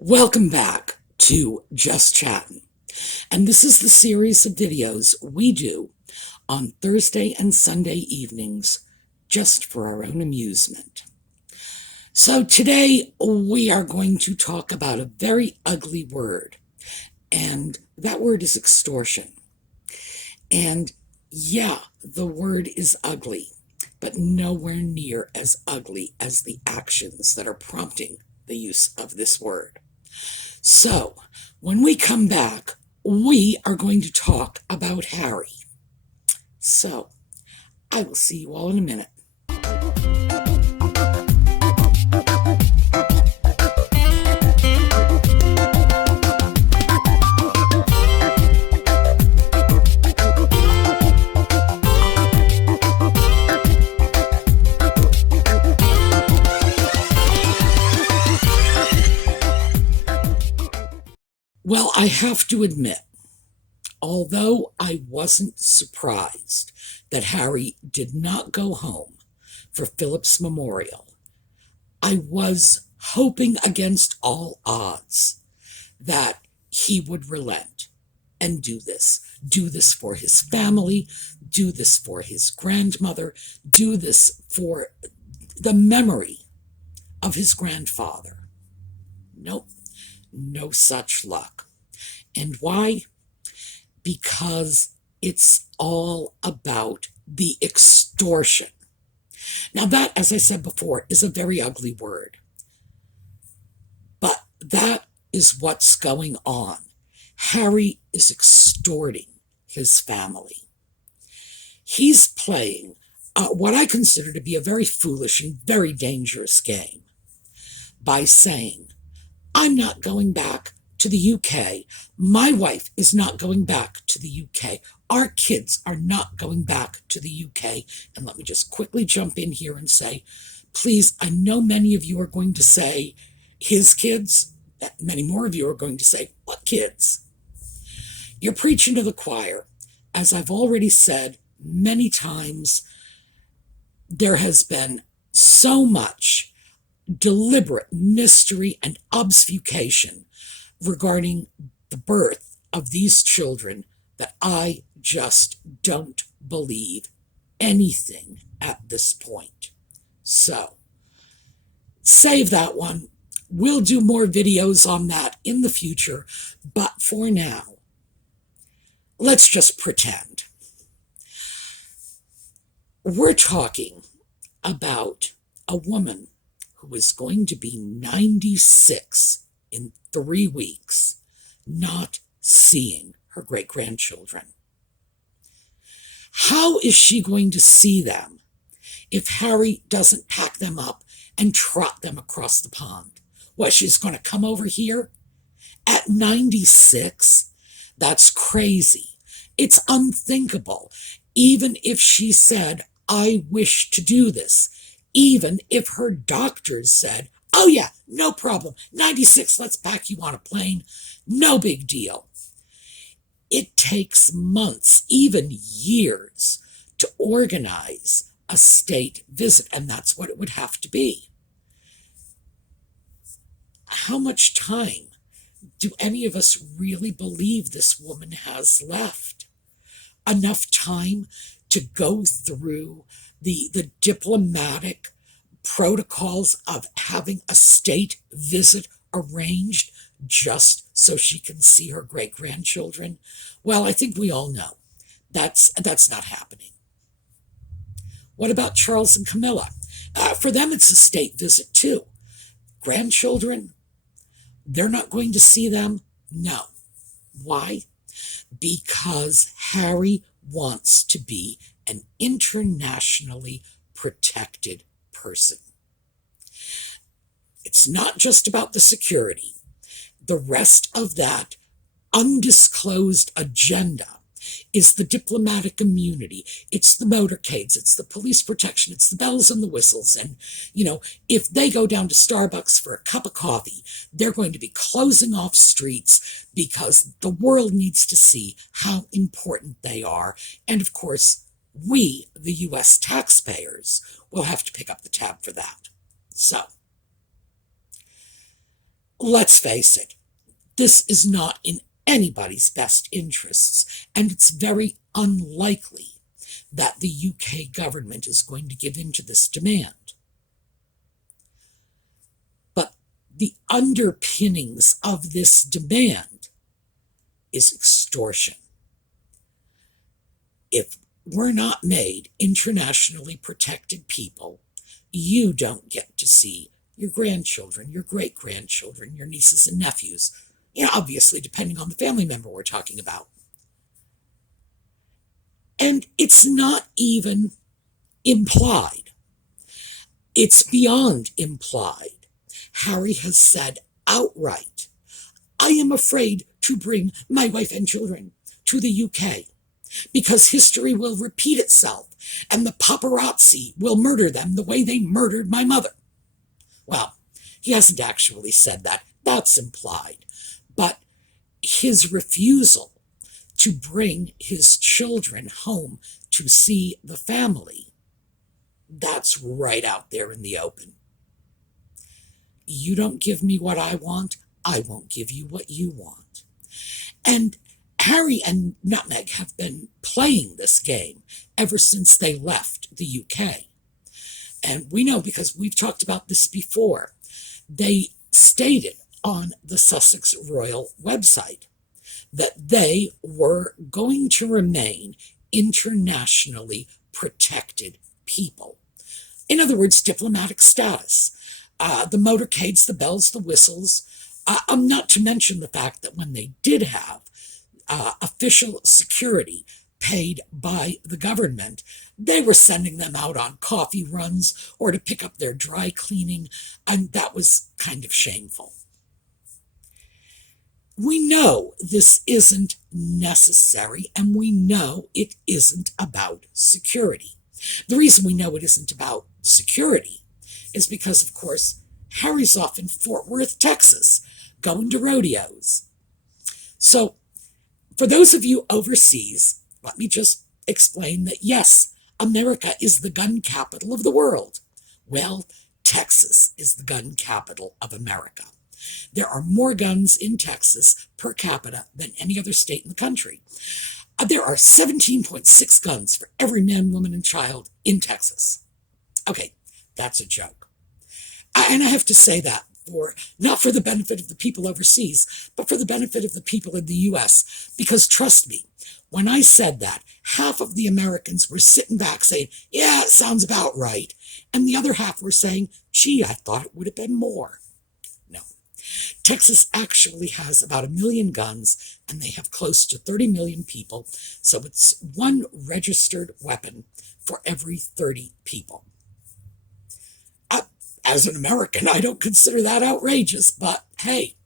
Welcome back to Just Chattin', and this is the series of videos we do on Thursday and Sunday evenings just for our own amusement. So today we are going to talk about a very ugly word, and that word is extortion. And yeah, the word is ugly, but nowhere near as ugly as the actions that are prompting the use of this word. So, when we come back, we are going to talk about Harry. So, I will see you all in a minute. Well, I have to admit, although I wasn't surprised that Harry did not go home for Philip's memorial, I was hoping against all odds that he would relent and do this. Do this for his family, do this for his grandmother, do this for the memory of his grandfather. Nope. No such luck. And why? Because it's all about the extortion. Now that, as I said before, is a very ugly word. But that is what's going on. Harry is extorting his family. He's playing what I consider to be a very foolish and very dangerous game by saying, I'm not going back to the UK. My wife is not going back to the UK. Our kids are not going back to the UK. And let me just quickly jump in here and say, please, I know many of you are going to say his kids. Many more of you are going to say, what kids? You're preaching to the choir. As I've already said many times, there has been so much deliberate mystery and obfuscation regarding the birth of these children that I just don't believe anything at this point. So, save that one. We'll do more videos on that in the future, but for now, let's just pretend. We're talking about a woman who is going to be 96 in 3 weeks, not seeing her great-grandchildren. How is she going to see them if Harry doesn't pack them up and trot them across the pond? What, she's going to come over here? At 96? That's crazy. It's unthinkable. Even if she said, I wish to do this, even if her doctors said, oh yeah, no problem, 96, let's pack you on a plane, no big deal. It takes months, even years, to organize a state visit, and that's what it would have to be. How much time do any of us really believe this woman has left? Enough time to go through the diplomatic protocols of having a state visit arranged just so she can see her great-grandchildren? Well, I think we all know that's not happening. What about Charles and Camilla? For them, it's a state visit too. Grandchildren, they're not going to see them? No. Why? Because Harry wants to be an internationally protected person. It's not just about the security. The rest of that undisclosed agenda is the diplomatic immunity. It's the motorcades. It's the police protection. It's the bells and the whistles. And, if they go down to Starbucks for a cup of coffee, they're going to be closing off streets because the world needs to see how important they are. And, of course, we, the U.S. taxpayers, will have to pick up the tab for that. So, let's face it, this is not in anybody's best interests, and it's very unlikely that the UK government is going to give in to this demand. But the underpinnings of this demand is extortion. If we're not made internationally protected people, you don't get to see your grandchildren, your great-grandchildren, your nieces and nephews, obviously depending on the family member we're talking about. And it's not even implied. It's beyond implied. Harry has said outright, I am afraid to bring my wife and children to the UK because history will repeat itself and the paparazzi will murder them the way they murdered my mother. Well, he hasn't actually said that. That's implied. But his refusal to bring his children home to see the family, that's right out there in the open. You don't give me what I want, I won't give you what you want. And Harry and Nutmeg have been playing this game ever since they left the UK. And we know because we've talked about this before. They stated on the Sussex Royal website that they were going to remain internationally protected people. In other words, diplomatic status. The motorcades, the bells, the whistles, not to mention the fact that when they did have official security paid by the government, they were sending them out on coffee runs or to pick up their dry cleaning, and that was kind of shameful. We know this isn't necessary, and we know it isn't about security. The reason we know it isn't about security is because, of course, Harry's off in Fort Worth, Texas, going to rodeos. So, for those of you overseas, let me just explain that, yes, America is the gun capital of the world. Well, Texas is the gun capital of America. There are more guns in Texas per capita than any other state in the country. There are 17.6 guns for every man, woman, and child in Texas. Okay, that's a joke. And I have to say that not for the benefit of the people overseas, but for the benefit of the people in the U.S. Because trust me, when I said that, half of the Americans were sitting back saying, yeah, it sounds about right. And the other half were saying, gee, I thought it would have been more. No. Texas actually has about 1 million guns, and they have close to 30 million people. So it's one registered weapon for every 30 people. As an American, I don't consider that outrageous, but hey.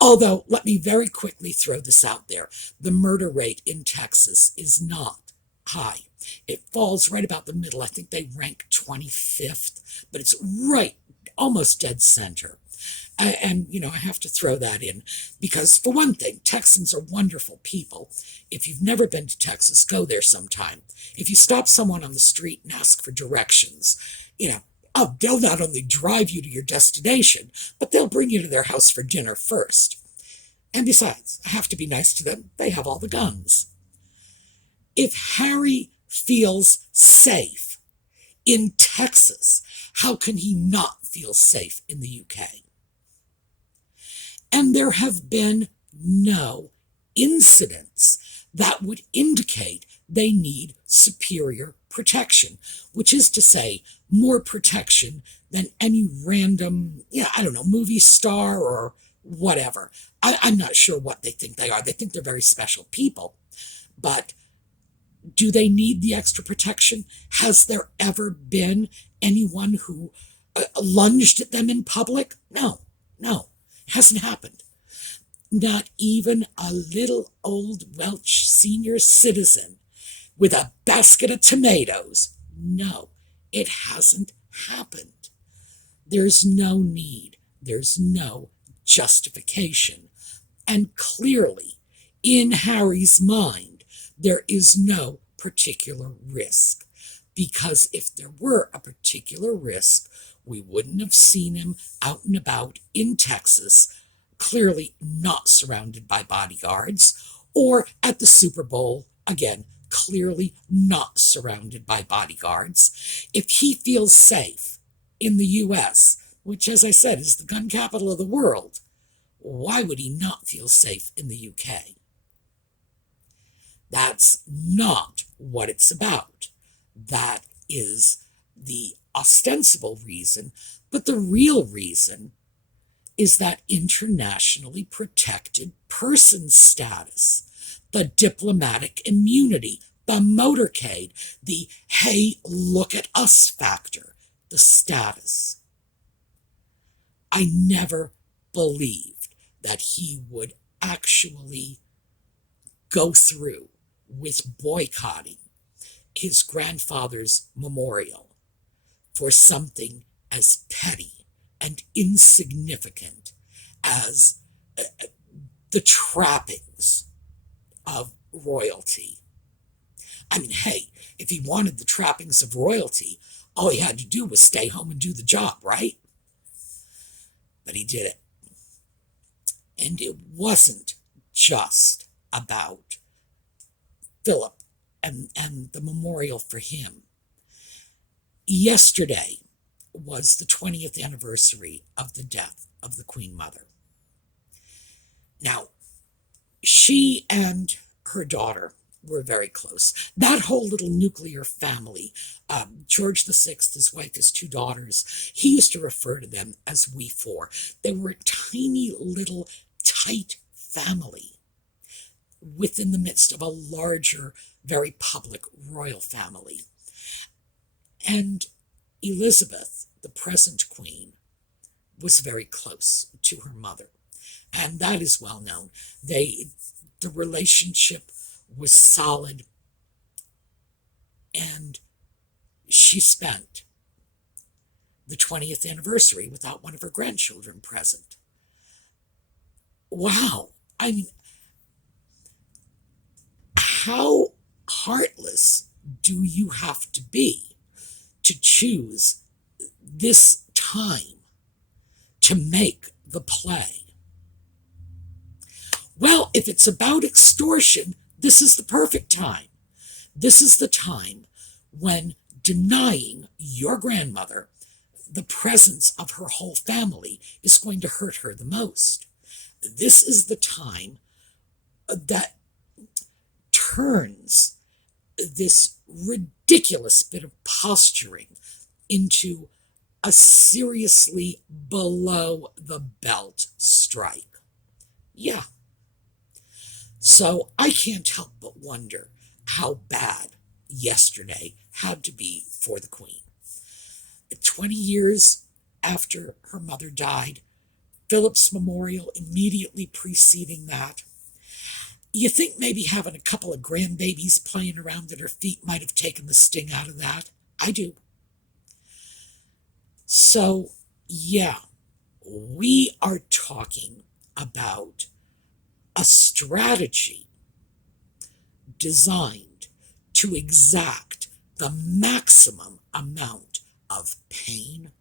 Although, let me very quickly throw this out there. The murder rate in Texas is not high. It falls right about the middle. I think they rank 25th, but it's right, almost dead center. And, I have to throw that in because, for one thing, Texans are wonderful people. If you've never been to Texas, go there sometime. If you stop someone on the street and ask for directions, they'll not only drive you to your destination, but they'll bring you to their house for dinner first. And besides, I have to be nice to them. They have all the guns. If Harry feels safe in Texas, how can he not feel safe in the UK? And there have been no incidents that would indicate they need superior protection, which is to say, more protection than any random, movie star or whatever. I'm not sure what they think they are. They think they're very special people. But do they need the extra protection? Has there ever been anyone who lunged at them in public? No, it hasn't happened. Not even a little old Welsh senior citizen with a basket of tomatoes. No, it hasn't happened. There's no need. There's no justification. And clearly, in Harry's mind, there is no particular risk. Because if there were a particular risk, we wouldn't have seen him out and about in Texas, clearly not surrounded by bodyguards, or at the Super Bowl, again, clearly not surrounded by bodyguards. If he feels safe in the U.S., which, as I said, is the gun capital of the world, why would he not feel safe in the U.K.? That's not what it's about. That is the ostensible reason, but the real reason is that internationally protected person status, the diplomatic immunity, the motorcade, the hey, look at us factor, the status. I never believed that he would actually go through with boycotting his grandfather's memorial for something as petty and insignificant as the trappings of royalty. I mean, hey, if he wanted the trappings of royalty, all he had to do was stay home and do the job, right? But he did it. And it wasn't just about Philip and the memorial for him. Yesterday was the 20th anniversary of the death of the Queen Mother. Now, she and her daughter were very close. That whole little nuclear family, George VI, his wife, his two daughters, he used to refer to them as we four. They were a tiny little tight family within the midst of a larger, very public royal family. And Elizabeth, the present queen, was very close to her mother. And that is well known. The relationship was solid, and she spent the 20th anniversary without one of her grandchildren present. Wow. I mean, how heartless do you have to be to choose this time to make the play? Well, if it's about extortion, this is the perfect time. This is the time when denying your grandmother the presence of her whole family is going to hurt her the most. This is the time that turns this ridiculous bit of posturing into a seriously below the belt strike. Yeah. So I can't help but wonder how bad yesterday had to be for the Queen. 20 years after her mother died, Philip's memorial immediately preceding that. You think maybe having a couple of grandbabies playing around at her feet might have taken the sting out of that? I do. So, yeah, we are talking about a strategy designed to exact the maximum amount of pain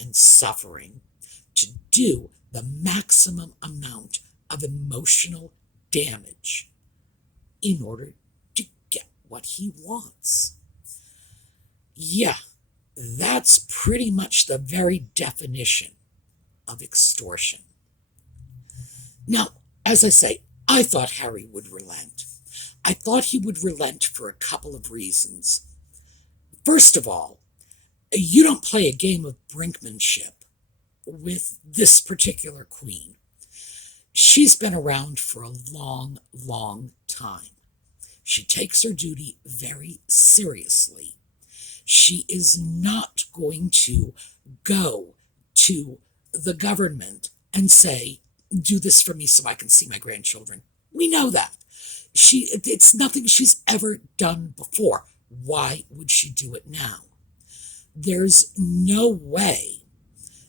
and suffering, to do the maximum amount of emotional damage in order to get what he wants. Yeah, that's pretty much the very definition of extortion. Now, as I say, I thought Harry would relent. I thought he would relent for a couple of reasons. First of all, you don't play a game of brinkmanship with this particular queen. She's been around for a long, long time. She takes her duty very seriously. She is not going to go to the government and say, do this for me so I can see my grandchildren. We know that. It's nothing she's ever done before. Why would she do it now? There's no way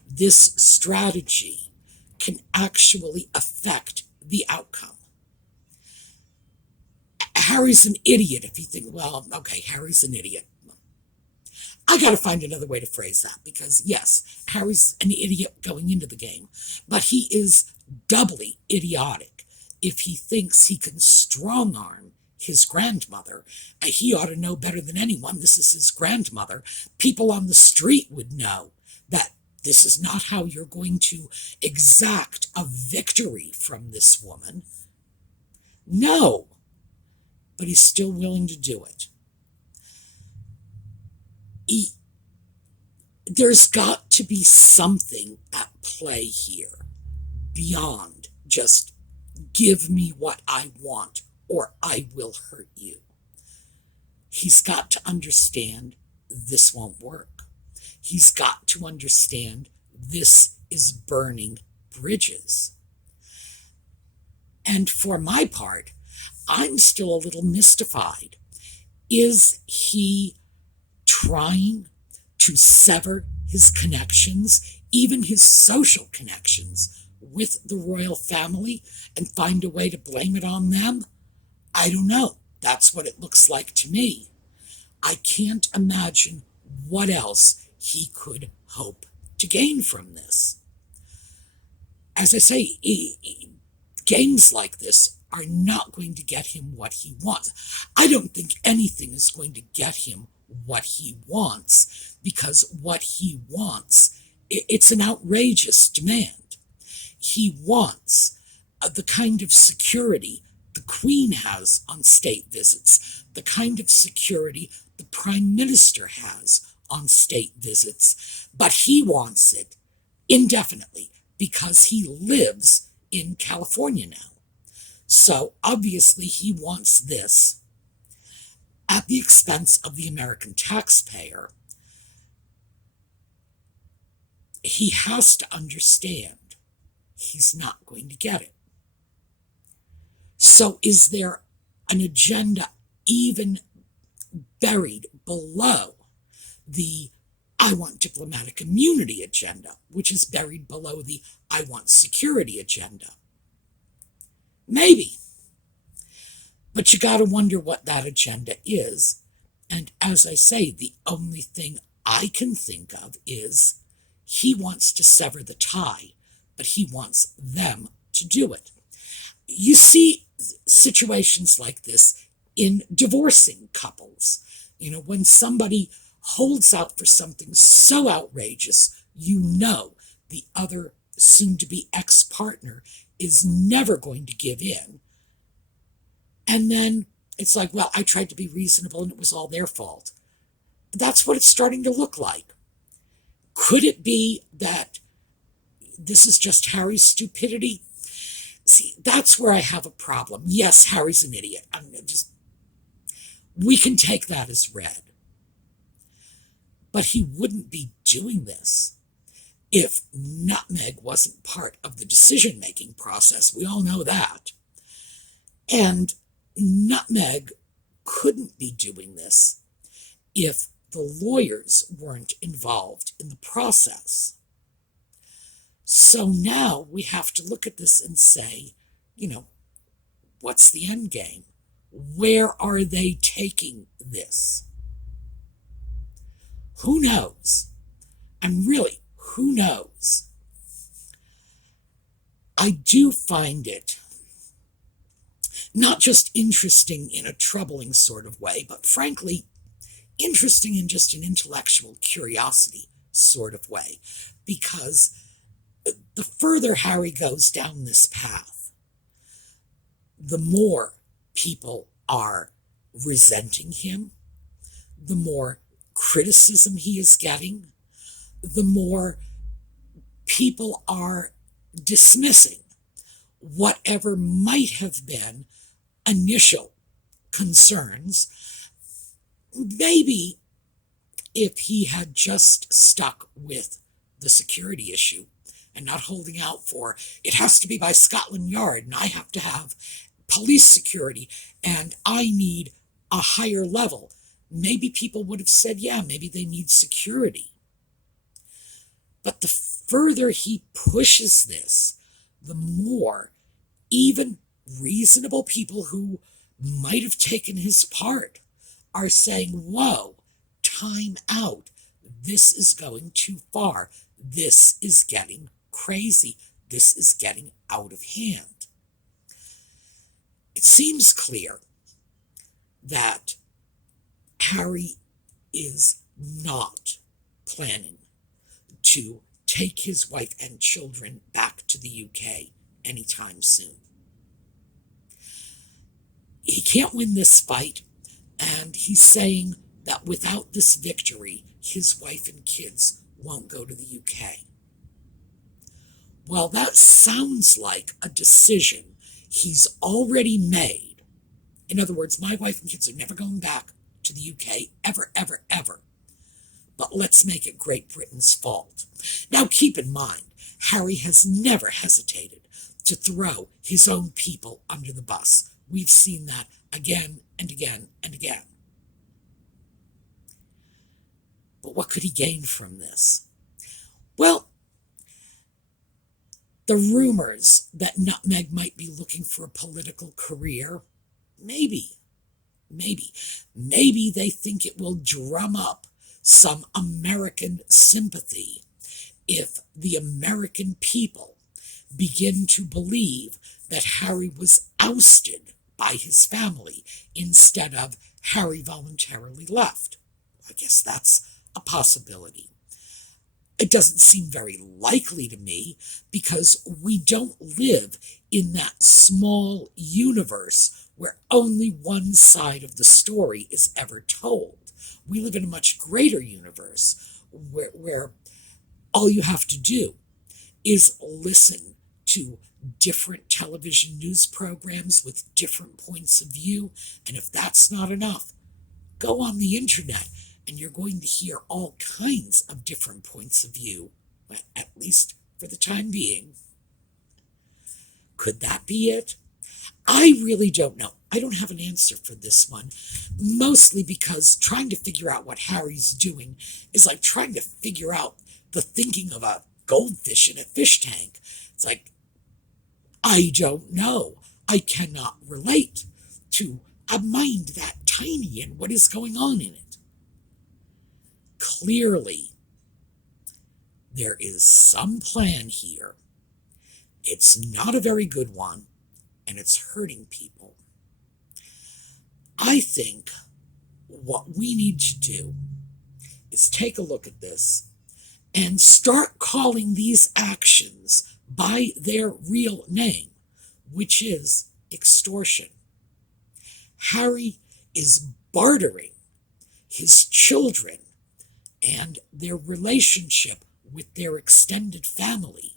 this strategy can actually affect the outcome. Harry's an idiot if you think, well, okay, Harry's an idiot. I got to find another way to phrase that, because yes, Harry's an idiot going into the game, but he is doubly idiotic if he thinks he can strong arm his grandmother. He ought to know better than anyone. This is his grandmother. People on the street would know that this is not how you're going to exact a victory from this woman. No, but he's still willing to do it. There's got to be something at play here beyond just give me what I want or I will hurt you. He's got to understand this won't work. He's got to understand this is burning bridges. And for my part, I'm still a little mystified. Is he trying to sever his connections, even his social connections, with the royal family and find a way to blame it on them? I don't know. That's what it looks like to me. I can't imagine what else he could hope to gain from this. As I say, games like this are not going to get him what he wants. I don't think anything is going to get him what he wants, because what he wants, it's an outrageous demand. He wants the kind of security the Queen has on state visits, the kind of security the Prime Minister has on state visits, but he wants it indefinitely because he lives in California now. So obviously he wants this at the expense of the American taxpayer. He has to understand he's not going to get it. So is there an agenda even buried below the I want diplomatic immunity agenda, which is buried below the I want security agenda? Maybe. But you got to wonder what that agenda is. And as I say, the only thing I can think of is he wants to sever the tie, but he wants them to do it. You see situations like this in divorcing couples. You know, when somebody holds out for something so outrageous, you know the other soon-to-be ex-partner is never going to give in. And then it's like, well, I tried to be reasonable and it was all their fault. That's what it's starting to look like. Could it be that this is just Harry's stupidity? See, that's where I have a problem. Yes, Harry's an idiot. We can take that as read. But he wouldn't be doing this if Nutmeg wasn't part of the decision-making process. We all know that. And Nutmeg couldn't be doing this if the lawyers weren't involved in the process. So now we have to look at this and say, you know, what's the end game? Where are they taking this? Who knows? And really, who knows? I do find it not just interesting in a troubling sort of way, but frankly, interesting in just an intellectual curiosity sort of way, because the further Harry goes down this path, the more people are resenting him, the more criticism he is getting, the more people are dismissing whatever might have been initial concerns. Maybe if he had just stuck with the security issue and not holding out for, it has to be by Scotland Yard, and I have to have police security, and I need a higher level, maybe people would have said, yeah, maybe they need security. But the further he pushes this, the more even reasonable people who might have taken his part are saying, whoa, time out. This is going too far. This is getting crazy. This is getting out of hand. It seems clear that Harry is not planning to take his wife and children back to the UK anytime soon. He can't win this fight, and he's saying that without this victory, his wife and kids won't go to the UK. Well, that sounds like a decision he's already made. In other words, my wife and kids are never going back to the UK, ever, ever, ever. But let's make it Great Britain's fault. Now, keep in mind, Harry has never hesitated to throw his own people under the bus. We've seen that again and again and again. But what could he gain from this? Well, the rumors that Nutmeg might be looking for a political career, maybe they think it will drum up some American sympathy if the American people begin to believe that Harry was ousted by his family instead of Harry voluntarily left. I guess that's a possibility. It doesn't seem very likely to me because we don't live in that small universe where only one side of the story is ever told. We live in a much greater universe where all you have to do is listen to different television news programs with different points of view. And if that's not enough, go on the internet and you're going to hear all kinds of different points of view, at least for the time being. Could that be it? I really don't know. I don't have an answer for this one, mostly because trying to figure out what Harry's doing is like trying to figure out the thinking of a goldfish in a fish tank. It's like, I don't know. I cannot relate to a mind that tiny and what is going on in it. Clearly, there is some plan here. It's not a very good one, and it's hurting people. I think what we need to do is take a look at this and start calling these actions by their real name, which is extortion. Harry is bartering his children and their relationship with their extended family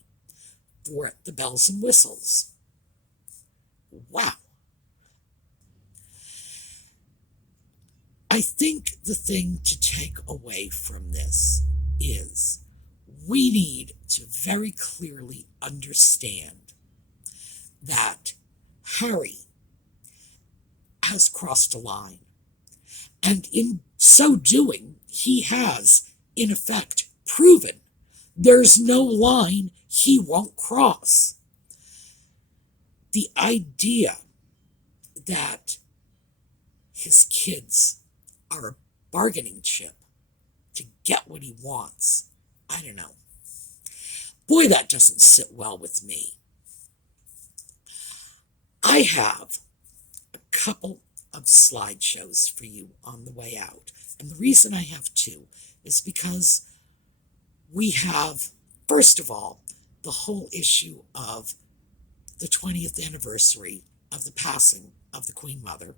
for the bells and whistles. Wow. I think the thing to take away from this is we need to very clearly understand that Harry has crossed a line. And in so doing, he has, in effect, proven there's no line he won't cross. The idea that his kids are a bargaining chip to get what he wants, I don't know. Boy, that doesn't sit well with me. I have a couple of slideshows for you on the way out. And the reason I have two is because we have, first of all, the whole issue of the 20th anniversary of the passing of the Queen Mother,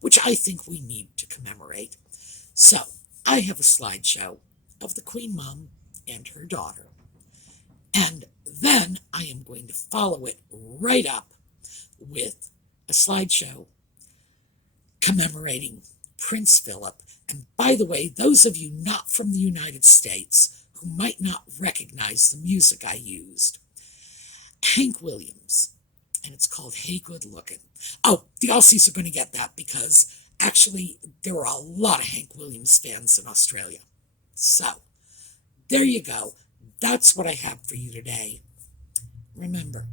which I think we need to commemorate. So I have a slideshow of the Queen Mum and her daughter. And then I am going to follow it right up with a slideshow commemorating Prince Philip. And by the way, those of you not from the United States who might not recognize the music I used, Hank Williams, and it's called Hey Good Lookin'. Oh, the Aussies are going to get that because actually there are a lot of Hank Williams fans in Australia. So, there you go. That's what I have for you today. Remember,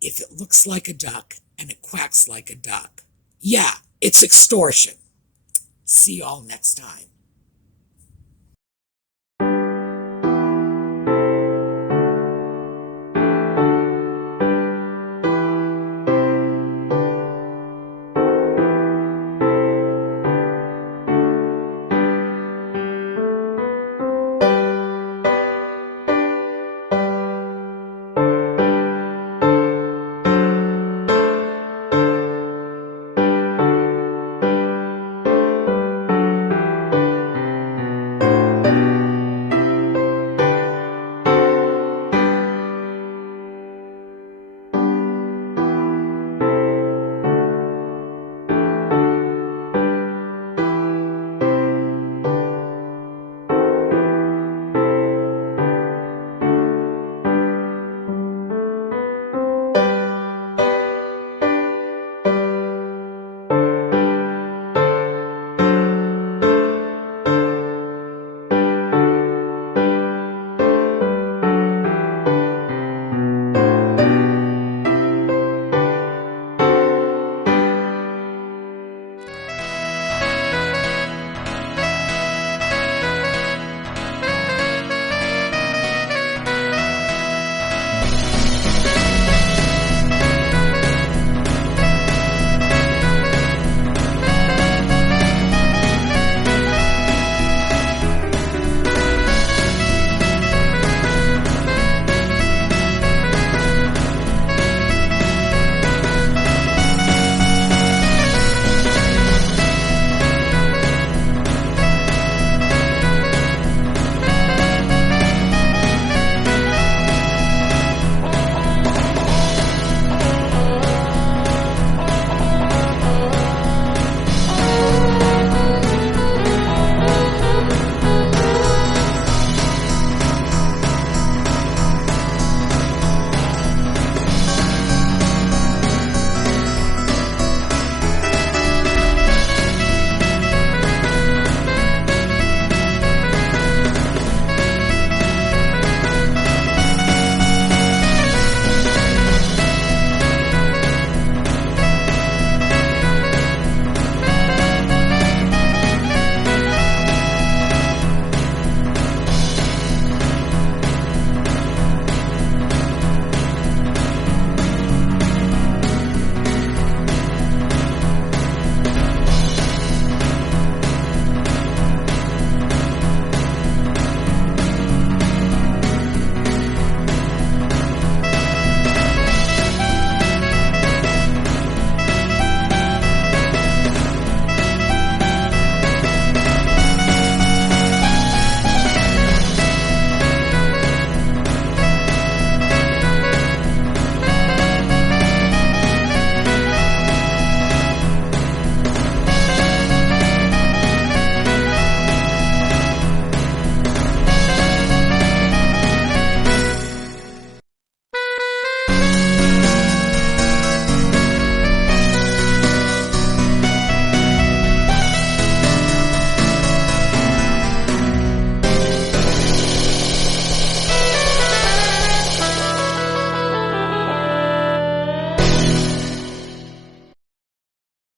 if it looks like a duck and it quacks like a duck, yeah, it's extortion. See y'all next time.